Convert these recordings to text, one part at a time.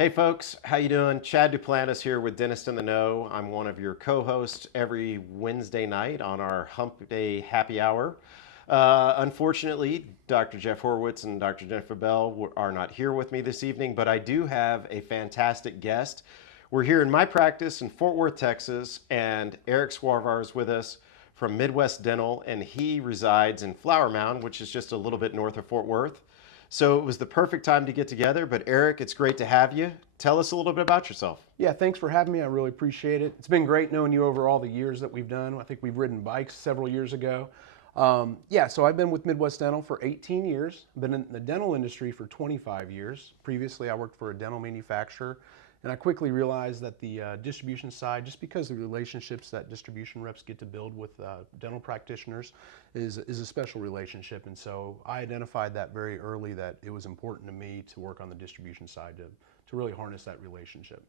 Hey folks, how you doing? Chad Duplantis here with Dentist in the Know. I'm one of your co-hosts every Wednesday night on our Hump Day Happy Hour. Unfortunately, Dr. Jeff Horowitz and Dr. Jennifer Bell are not here with me this evening, but I do have a fantastic guest. We're here in my practice in Fort Worth, Texas, and Eric Swarvar is with us from Midwest Dental, and he resides in Flower Mound, which is just a little bit north of Fort Worth. So it was the perfect time to get together. But Eric, it's great to have you. Tell us a little bit about yourself. Yeah, thanks for having me. I really appreciate it. It's been great knowing you over all the years that we've done. I think we've ridden bikes several years ago. So I've been with Midwest Dental for 18 years. I've been in the dental industry for 25 years. Previously, I worked for a dental manufacturer. And I quickly realized that the distribution side, just because of the relationships that distribution reps get to build with dental practitioners, is a special relationship. And so I identified that very early, that it was important to me to work on the distribution side to really harness that relationship.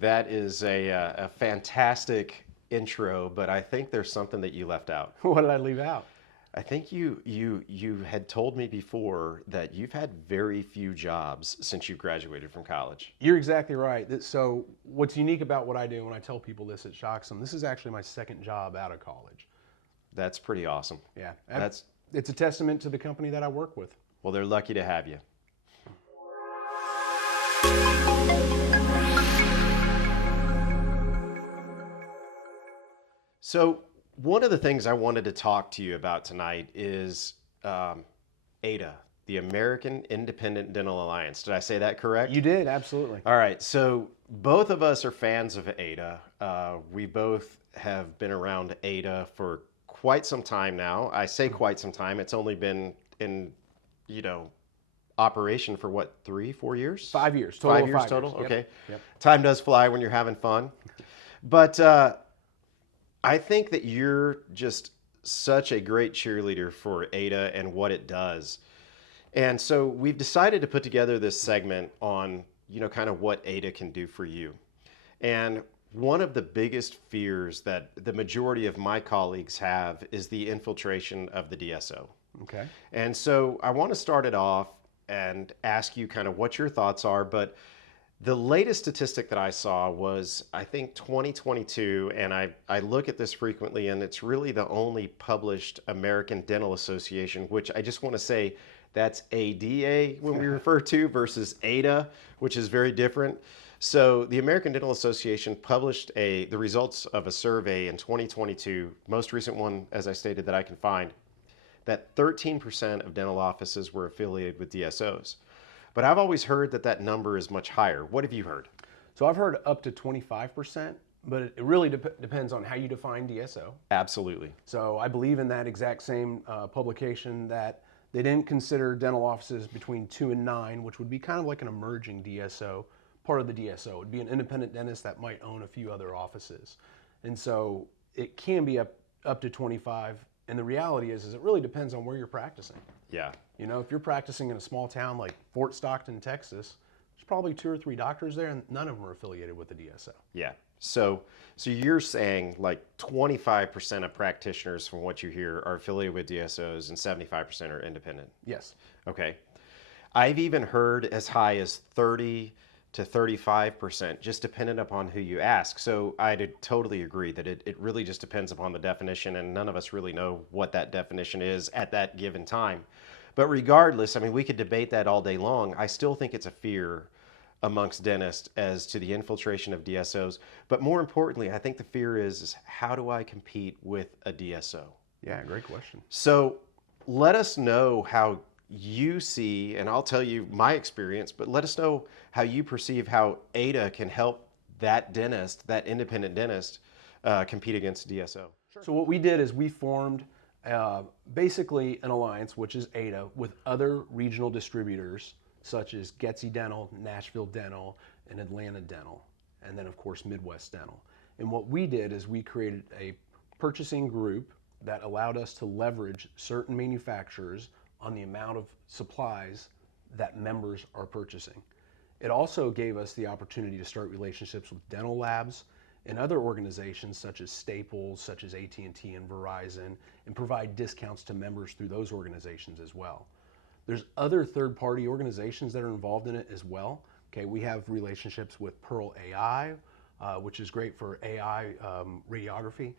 That is a fantastic intro, but I think there's something that you left out. What did I leave out? I think you had told me before that you've had very few jobs since you graduated from college. You're exactly right. So what's unique about what I do, when I tell people this, it shocks them. This is actually my second job out of college. That's pretty awesome. Yeah, it's a testament to the company that I work with. Well, they're lucky to have you. So one of the things I wanted to talk to you about tonight is AIDA, the American Independent Dental Alliance. Did I say that correct? You did, absolutely. All right, so both of us are fans of AIDA. We both have been around AIDA for quite some time now. I say quite some time. It's only been in, operation for what, 3-4 years? 5 years total. 5 years total? Yep. Okay. Yep. Time does fly when you're having fun. But I think that you're just such a great cheerleader for AIDA and what it does. And so we've decided to put together this segment on, kind of what AIDA can do for you. And one of the biggest fears that the majority of my colleagues have is the infiltration of the DSO. Okay. And so I want to start it off and ask you kind of what your thoughts are, but the latest statistic that I saw was, I think, 2022, and I look at this frequently, and it's really the only published American Dental Association, which I just want to say that's ADA when we refer to versus AIDA, which is very different. So the American Dental Association published the results of a survey in 2022, most recent one, as I stated, that I can find, that 13% of dental offices were affiliated with DSOs. But I've always heard that number is much higher. What have you heard? So I've heard up to 25%, but it really depends on how you define DSO. Absolutely. So I believe in that exact same publication that they didn't consider dental offices between 2 and 9, which would be kind of like an emerging DSO, part of the DSO. It would be an independent dentist that might own a few other offices. And so it can be up to 25. And the reality is it really depends on where you're practicing. Yeah. If you're practicing in a small town like Fort Stockton, Texas, there's probably 2 or 3 doctors there, and none of them are affiliated with the DSO. Yeah. So you're saying like 25% of practitioners, from what you hear, are affiliated with DSOs, and 75% are independent. Yes. Okay. I've even heard as high as 30 to 35%, just dependent upon who you ask. So I totally agree that it really just depends upon the definition, and none of us really know what that definition is at that given time. But regardless, I mean, we could debate that all day long. I still think it's a fear amongst dentists as to the infiltration of DSOs. But more importantly, I think the fear is how do I compete with a DSO? Yeah, great question. So let us know how you see, and I'll tell you my experience, but let us know how you perceive how AIDA can help that dentist, that independent dentist, compete against DSO. Sure. So what we did is we formed basically an alliance, which is AIDA, with other regional distributors such as Getsy Dental, Nashville Dental, and Atlanta Dental, and then of course Midwest Dental. And what we did is we created a purchasing group that allowed us to leverage certain manufacturers on the amount of supplies that members are purchasing. It also gave us the opportunity to start relationships with dental labs and other organizations such as Staples, such as AT&T and Verizon, and provide discounts to members through those organizations as well. There's other third-party organizations that are involved in it as well, Okay, we have relationships with Pearl AI, which is great for AI radiography.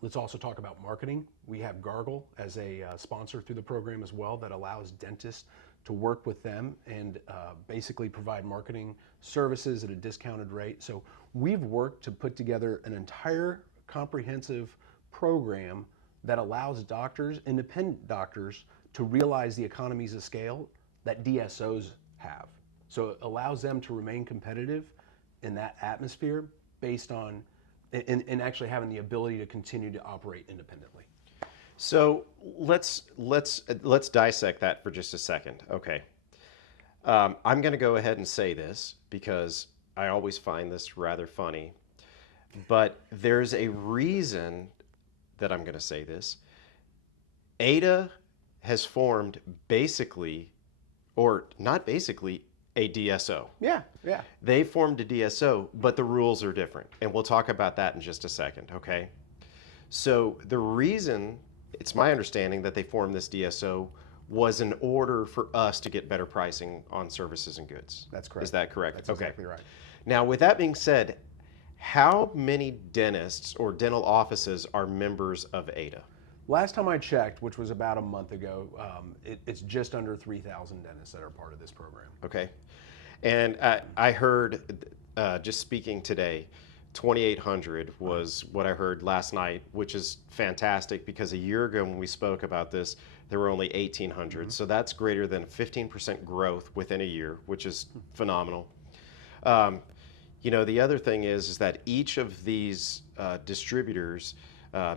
Let's also talk about marketing. We have Gargle as a sponsor through the program as well that allows dentists to work with them and basically provide marketing services at a discounted rate. So we've worked to put together an entire comprehensive program that allows doctors, independent doctors, to realize the economies of scale that DSOs have. So it allows them to remain competitive in that atmosphere based on, and actually having the ability to continue to operate independently. So let's dissect that for just a second. Okay. I'm going to go ahead and say this because I always find this rather funny, but there's a reason that I'm going to say this. AIDA has formed basically, or not basically, a DSO. Yeah, yeah. They formed a DSO, but the rules are different. And we'll talk about that in just a second, okay? So the reason, it's my understanding that they formed this DSO was in order for us to get better pricing on services and goods. That's correct. Is that correct? That's exactly right. Now, with that being said, how many dentists or dental offices are members of AIDA? Last time I checked, which was about a month ago, it's just under 3,000 dentists that are part of this program. Okay. And I heard, just speaking today, 2,800 was what I heard last night, which is fantastic because a year ago when we spoke about this, there were only 1,800. So that's greater than 15% growth within a year, which is phenomenal. You know, the other thing is that each of these distributors,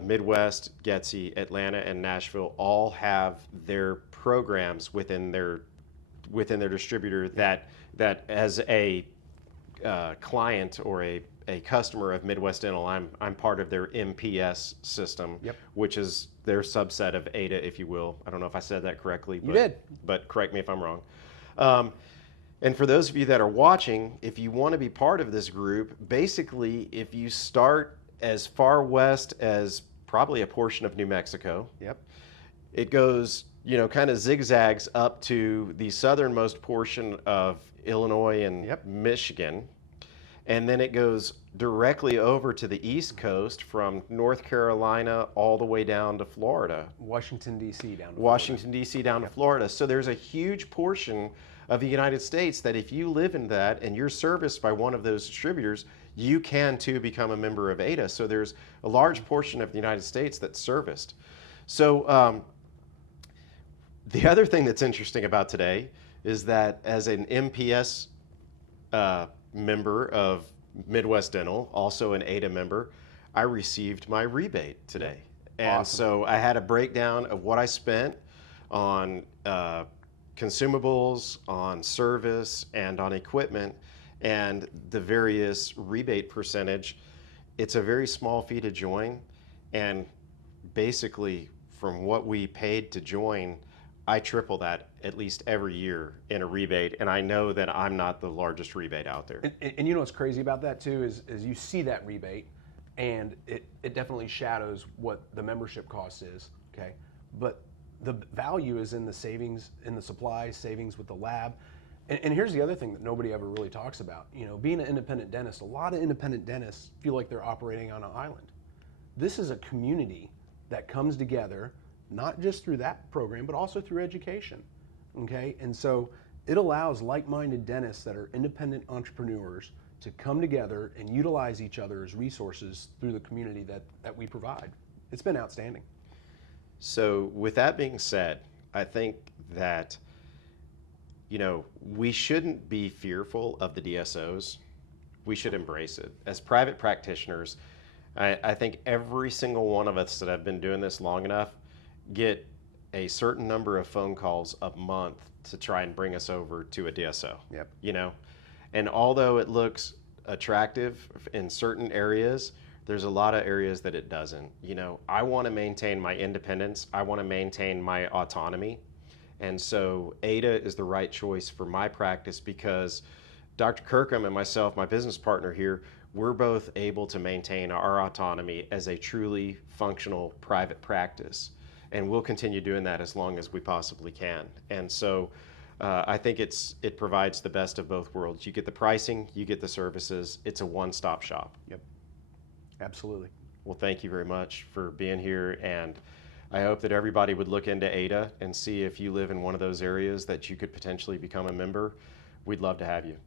Midwest, Getsy, Atlanta, and Nashville, all have their programs within their distributor that as a client or a customer of Midwest Dental, I'm part of their MPS system, which is their subset of AIDA, if you will. I don't know if I said that correctly. You did. But correct me if I'm wrong. And for those of you that are watching, if you want to be part of this group, basically, if you start as far west as probably a portion of New Mexico, it goes, you know, kind of zigzags up to the southernmost portion of Illinois and Michigan. And then it goes directly over to the East Coast from North Carolina all the way down to Florida. Washington, D.C. down to Washington, D.C. down to Florida. So there's a huge portion of the United States that if you live in that and you're serviced by one of those distributors, you can too become a member of AIDA. So there's a large portion of the United States that's serviced. So the other thing that's interesting about today is that as an MPS member of Midwest Dental, also an AIDA member, I received my rebate today. And so I had a breakdown of what I spent on consumables, on service, and on equipment, and the various rebate percentage. It's a very small fee to join, and basically from what we paid to join, I triple that at least every year in a rebate, and I know that I'm not the largest rebate out there. And you know what's crazy about that too is you see that rebate, and it definitely shadows what the membership cost is, okay? But the value is in the savings, in the supplies, savings with the lab. And here's the other thing that nobody ever really talks about. You know, being an independent dentist, a lot of independent dentists feel like they're operating on an island. This is a community that comes together, not just through that program, but also through education, okay? And so it allows like-minded dentists that are independent entrepreneurs to come together and utilize each other as resources through the community that we provide. It's been outstanding. So with that being said, I think that, you know, we shouldn't be fearful of the DSOs. We should embrace it. As private practitioners, I think every single one of us that have been doing this long enough get a certain number of phone calls a month to try and bring us over to a DSO. You know, and although it looks attractive in certain areas, there's a lot of areas that it doesn't. You know, I want to maintain my independence. I want to maintain my autonomy. And so AIDA is the right choice for my practice because Dr. Kirkham and myself, my business partner here, we're both able to maintain our autonomy as a truly functional private practice. And we'll continue doing that as long as we possibly can. And so I think it provides the best of both worlds. You get the pricing, you get the services. It's a one-stop shop. Yep, absolutely. Well, thank you very much for being here, and I hope that everybody would look into AIDA and see if you live in one of those areas that you could potentially become a member. We'd love to have you.